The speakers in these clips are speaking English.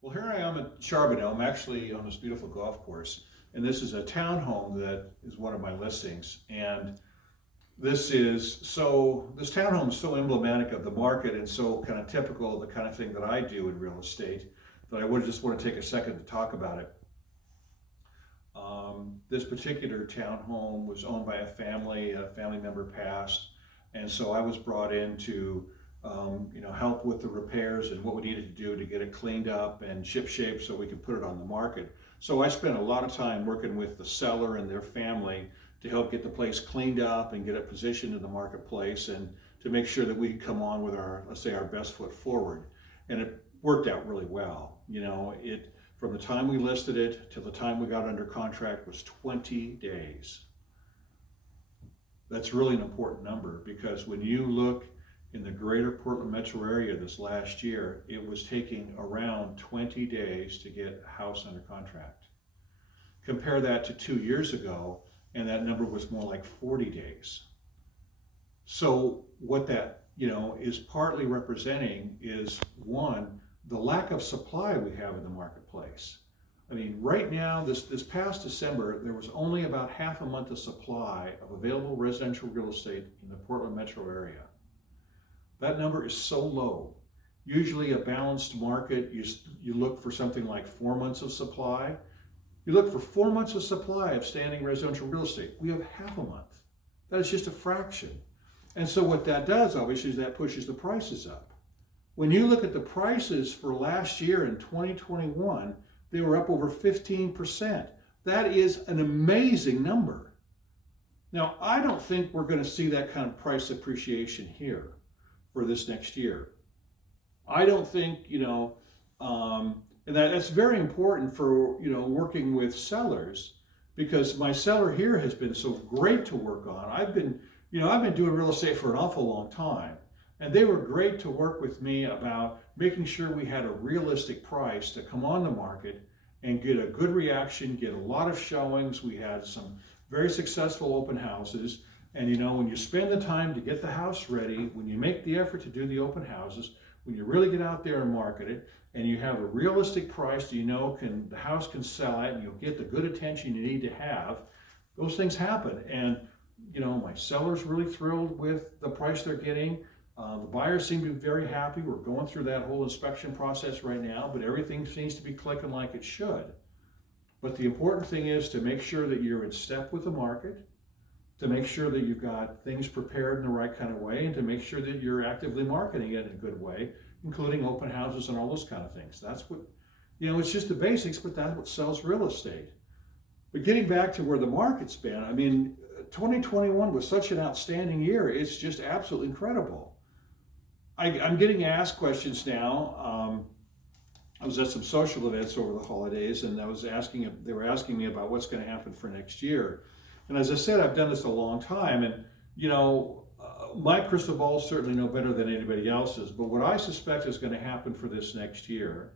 Well, here I am at Charbonneau. I'm actually on this beautiful golf course, and this is a townhome that is one of my listings. And this townhome is so emblematic of the market and so kind of typical of the kind of thing that I do in real estate that I would just want to take a second to talk about it. This particular townhome was owned by a family member passed, and so I was brought in to help with the repairs and what we needed to do to get it cleaned up and ship shape so we could put it on the market. So I spent a lot of time working with the seller and their family to help get the place cleaned up and get it positioned in the marketplace and to make sure that we could come on with our, let's say, our best foot forward. And it worked out really well. It from the time we listed it till the time we got under contract was 20 days. That's really an important number because when you look in the greater Portland metro area this last year, it was taking around 20 days to get a house under contract. Compare that to 2 years ago, and that number was more like 40 days. So what that, is partly representing is one, the lack of supply we have in the marketplace. I mean, right now, this past December, there was only about half a month of supply of available residential real estate in the Portland metro area. That number is so low. Usually a balanced market, you look for something like 4 months of supply. You look for 4 months of supply of standing residential real estate. We have half a month. That is just a fraction. And so what that does, obviously, is that pushes the prices up. When you look at the prices for last year in 2021, they were up over 15%. That is an amazing number. Now, I don't think we're going to see that kind of price appreciation here for this next year. I don't think, and that's very important for, working with sellers, because my seller here has been so great to work on. I've been doing real estate for an awful long time, and they were great to work with me about making sure we had a realistic price to come on the market and get a good reaction, get a lot of showings. We had some very successful open houses. And when you spend the time to get the house ready, when you make the effort to do the open houses, when you really get out there and market it, and you have a realistic price that the house can sell at, and you'll get the good attention you need to have, those things happen. And my seller's really thrilled with the price they're getting. The buyers seem to be very happy. We're going through that whole inspection process right now, but everything seems to be clicking like it should. But the important thing is to make sure that you're in step with the market, to make sure that you've got things prepared in the right kind of way, and to make sure that you're actively marketing it in a good way, including open houses and all those kind of things. That's what, it's just the basics, but that's what sells real estate. But getting back to where the market's been, 2021 was such an outstanding year. It's just absolutely incredible. I'm getting asked questions now. I was at some social events over the holidays, and they were asking me about what's going to happen for next year. And as I said, I've done this a long time, and my crystal ball is certainly no better than anybody else's. But what I suspect is going to happen for this next year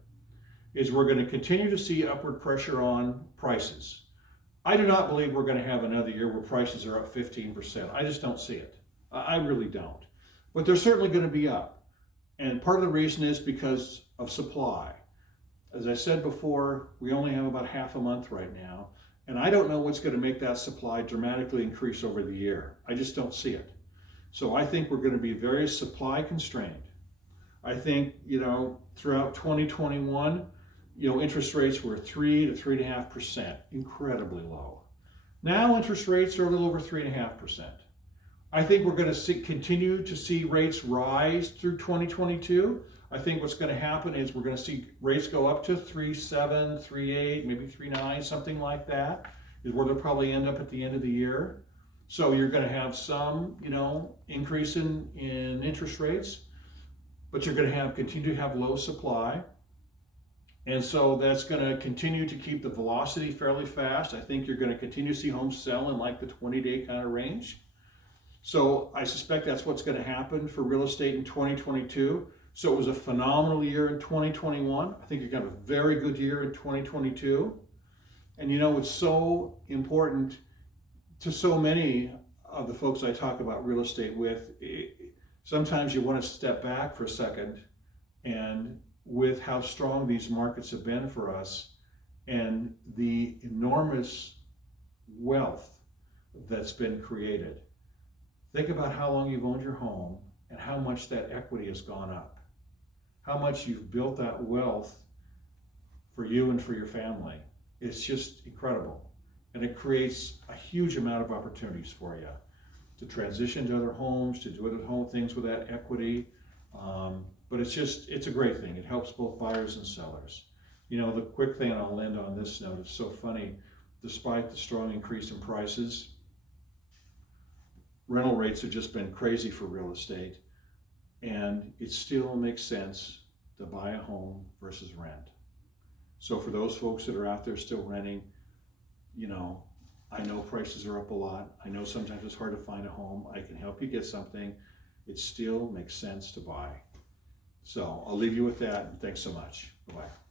is we're going to continue to see upward pressure on prices. I do not believe we're going to have another year where prices are up 15%. I just don't see it. I really don't. But they're certainly going to be up. And part of the reason is because of supply. As I said before, we only have about half a month right now. And I don't know what's going to make that supply dramatically increase over the year. I just don't see it. So I think we're going to be very supply constrained. I think, throughout 2021, interest rates were 3 to 3.5%, incredibly low. Now interest rates are a little over 3.5%. I think we're going to continue to see rates rise through 2022. I think what's going to happen is we're going to see rates go up to 3.7, 3.8, maybe 3.9, something like that, is where they'll probably end up at the end of the year. So you're going to have some, increase in interest rates, but you're going to continue to have low supply. And so that's going to continue to keep the velocity fairly fast. I think you're going to continue to see homes sell in like the 20-day kind of range. So I suspect that's what's going to happen for real estate in 2022. So it was a phenomenal year in 2021. I think you're going to have a very good year in 2022. And it's so important to so many of the folks I talk about real estate with. Sometimes you want to step back for a second and with how strong these markets have been for us and the enormous wealth that's been created. Think about how long you've owned your home and how much that equity has gone up, how much you've built that wealth for you and for your family. It's just incredible. And it creates a huge amount of opportunities for you to transition to other homes, to do other home things with that equity. But it's a great thing. It helps both buyers and sellers. You know, the quick thing, and I'll end on this note, it's so funny, despite the strong increase in prices, rental rates have just been crazy for real estate, and it still makes sense to buy a home versus rent. So for those folks that are out there still renting, you know, I know prices are up a lot. I know sometimes it's hard to find a home. I can help you get something. It still makes sense to buy. So I'll leave you with that. Thanks so much. Bye-bye.